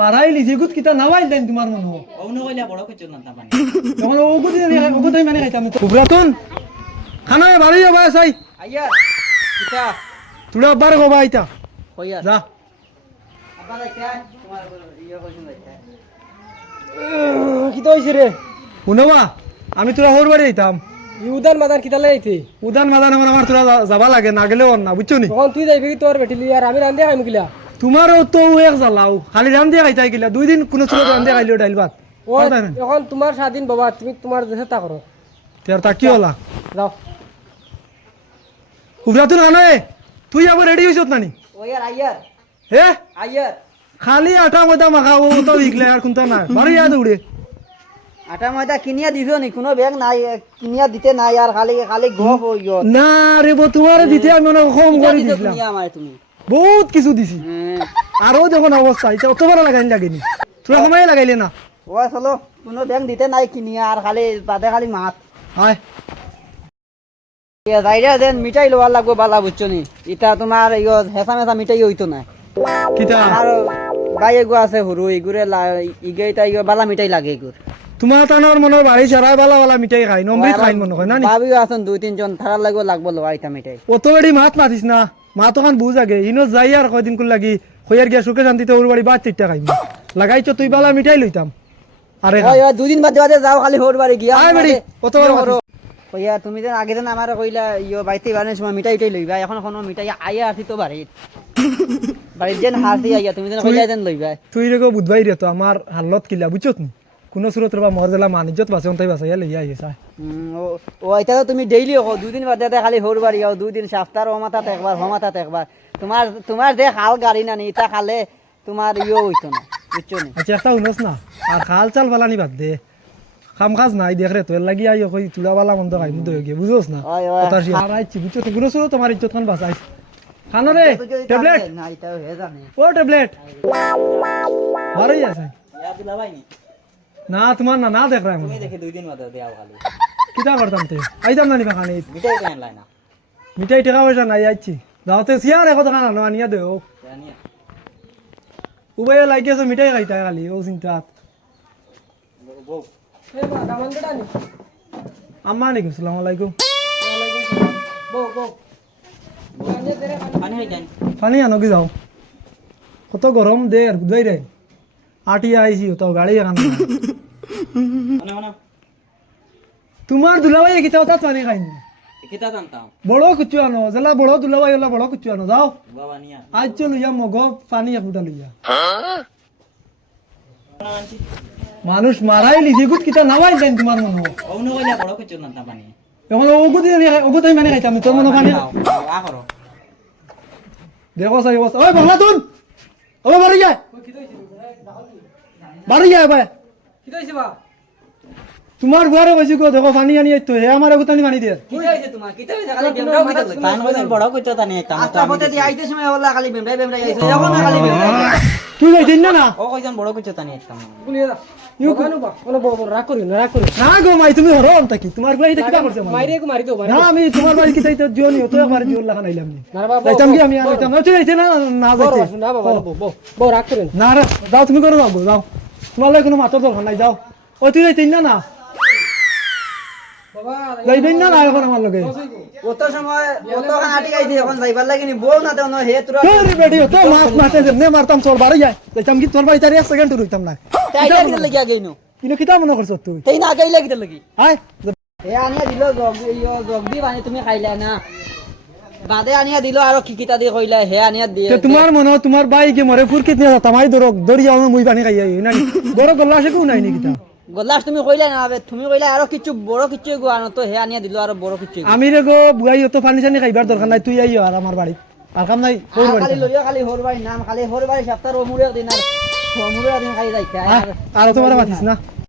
মারাইলি যেগুত কিতা নাওয়াইল দেন তোমার মনে কইলা বড় কিছু না তা পানি তখন মানে খাইতাম। কুবরাতুন খানা বাড়ি যাবা চাই। আইয়া কিতা? আব্বার কবা আইতা। কইয়া যা। আবার আইতা তোমার ইয়া কইছেন আইতা কিতা হইছে রে শুনবা আমি তোরা হোর বাড়ি আইতাম। উদান মাদান কিতা লাইতে উদান মাদান আমার আমার তোরা যাবা লাগে না গেলেও না বুঝছ নি? তখন তুই যাইবি তোর বেটিলি আর আমি রান্ধে খাইম গিলা তোমারও তো এক জ্বালাও খালি রান দিয়ে খাইতাই গিলা দুই দিন কোনো ছিল রান দিয়ে খাইলেও ডাইল ভাত। ও এখন তোমার স্বাধীন বাবা তুমি তোমার দেশে তা করো তোর তা কি হলা? যাও। কুবরাতুন আনে তুই আবার রেডি হইছত নানি? ওয়ার আইয়ার হে? আইয়ার খালি আটা ময়দা মাখা ও তো ইগলে আর কোনটা না বাড়ি আয় দৌড়ে আটা ময়দা কিনিয়া দিছো নি? কোনো ব্যাগ নাই কিনিয়া দিতে নাই আর খালি খালি গপ ইয় না রে বো তোমার দিতে আমি অনেক কম করে দিছিলাম। কিনিয়া আমায় তুমি। বহুত কিছু দিছি। আরও যখন অবস্থা এটা অতবার লাগাইনি লাগেনি তোরা সময় লাগাইলে না। ও চলো কোনো ব্যাগ দিতে নাই কিনিয়া আর খালি বাদে খালি মাছ হয়। যাইরা যেন মিঠাই লোয়ার লাগবো বালা বুঝছ নি এটা তোমার ইয় হেঁচা মেচা মিঠাই হইতো না কিতা? আর বাই এগো আছে সৰু ইগুৰে ইগে এটা ইগো বালা মিঠাই লাগে ইগুৰ তোমার তানোর মনের বাড়ি সারাই বালা বালা মিঠাই খাই নম্বরি খাই মনে হয় না ভাবিও আছোন দুই তিনজন থাকার লাগব লাগব লোৱা এটা মিঠাই। অত বাড়ি মাত মাতিস না। মা তখন বুঝ আগে ইনো যাই আর কয়দিন কুল লাগি হইয়ার গিয়া সুখে শান্তিতে ওর বাড়ি বাদ চিটটা খাইম লাগাইছ তুই বালা মিঠাই লইতাম। আরে দুদিন বাদে বাদে যাও খালি সৰু বাড়ি গিয়া। আয় বাড়ি, কত বড়? কইয়া তুমি যেন আগে যেন আমার কইলা ইয়ো বাইতে বানে সময় মিঠাই উঠাই লইবা এখন কোনো মিঠাই আইয়া আসি তো বাড়িত। বাড়িত যেন হাসি আইয়া তুমি যেন কইলা যেন লইবা। তুই রেগো বুধবাই রে তো আমার হালত কিলা বুঝছত নি? কোনো সুরত বা মর জেলা মানিজ্যত বাসে অন্তাই বাসে লইয়া আইসা উম, ও- ও এটা তো তুমি ডেইলি হো দুদিন বাদে খালি সৰু বাড়ি যাও দুদিন সপ্তাহ অমাতাত একবার হমাতাত একবার তোমার তোমার যে খাল গাড়ি না নি খালে তোমার ইয়ে হইতো না বুঝছ নি? আচ্ছা একটা শুনস না? আর খাল চাল বালানি বাদ দে। খাম খাজ নাই দেখ রে তোর লাগি আইও কই তুলা বালা মন্দ খাই মুদ গিয়ে বুঝোস না? কথা আর আইছি বুঝছ তো কোনো সুরত তোমার ইজ্জত খান বাসাই খানো রে ট্যাবলেট না এটাও হে জানে। ও ট্যাবলেট ভালোই আছে। ইয়া দিলা ভাই নি না তোমার না না দেখ তুমি দেখে দুই দিন বাদে দেও খালি কিতা করতাম তে আইতাম না নিবা খানি মিঠাই কেন লাই না? মিঠাই টাকা পয়সা নাই আইছি। যাওতে সিয়ার এখন দোকান আনো আনিয়া দে ও জানিয়া উবাই লাগি আছে মিঠাই খাইতা খালি ও দামান আম্মা নাকি আসসালামু আলাইকুম। পানি আনো কি যাও। কত গরম দে আর বুঝাই রে আটিয়া আইছি তো গাড়ি এখন তোমার দুলাভাই কিতা খাইনি বড় কুচু আনো জেলা বড় দুলাভাই ওলা বড় কুচু আনো যাও আজ চলো ইয়া মগ পানি এক ফুটা লইয়া মানুষ মারাই লিজে গুত কিতা নামাই দেন তোমার মনে অন্য কইলা বড় কিছু না পানি এখন ওগুত ওগুত আমি মানে খাইতাম তোর মনে পানি দেখো ওই বাংলা তুন ও বাড়ি যায় বাড়ি যায় ভাই কিতা হইছে বা? তোমার ঘরে কইছি গো দেখো পানি আনি তো হে আমার এগুত পানি দিয়ে। কি হইছে তোমার কি খালি বেমরাও কইছেন বড় কিছু তানি তাম আস্তা পথে দি আইতে সময় হলা খালি বেমরাই বেমরাই আইছে এখন খালি বেমরাই তুই যাইছিস না না? ও কইছেন বড় কিছু তানি তাম যাইবেন না না। এখন আমার লগে। অত সময় অত খানাটি আইছে এখন যাইবার লাগি বল না তেও হে তোরা। তোর বেটি তো মাছ মারতে যেমনে মারতাম তোর বাড়ি যায়। যাইতাম কি তোর বাড়ি তার এক সেকেন্ড রইতাম না। তাইলা কিতা লাগি আগে নো কিন্তু কিতা মনে করছ তুই? তাই না গাইলা কিতা লাগি। আয় হে আনিয়া দিল জগ ইয় জগ দি বানি তুমি খাইলা না। বাদে আনিয়া দিল আর কি কিতা দি কইলা হে আনিয়া দিয়ে। তে তোমার মনে তোমার বাই কি মরে ফুরকিত নিয়ে তামাই দরক দড়ি যাও মুই পানি খাই না দরক গল্লা সে কেউ নাই নি কিতা তুমি কইলা না আবে তুমি কইলা আর কিছু বড় কিছু গো আনো তো হে আনিয়া দিল আর বড় কিছু আমি রে গো বুয়াই তো পানি চানি খাইবার দরকার নাই তুই আইও আর আমার বাড়ি আর কাম নাই তোর খালি লইয়া খালি হোর বাড়ি নাম খালি হোর বাড়ি সপ্তাহ ওমুরে দিন আর আর তোমার মাতিস না?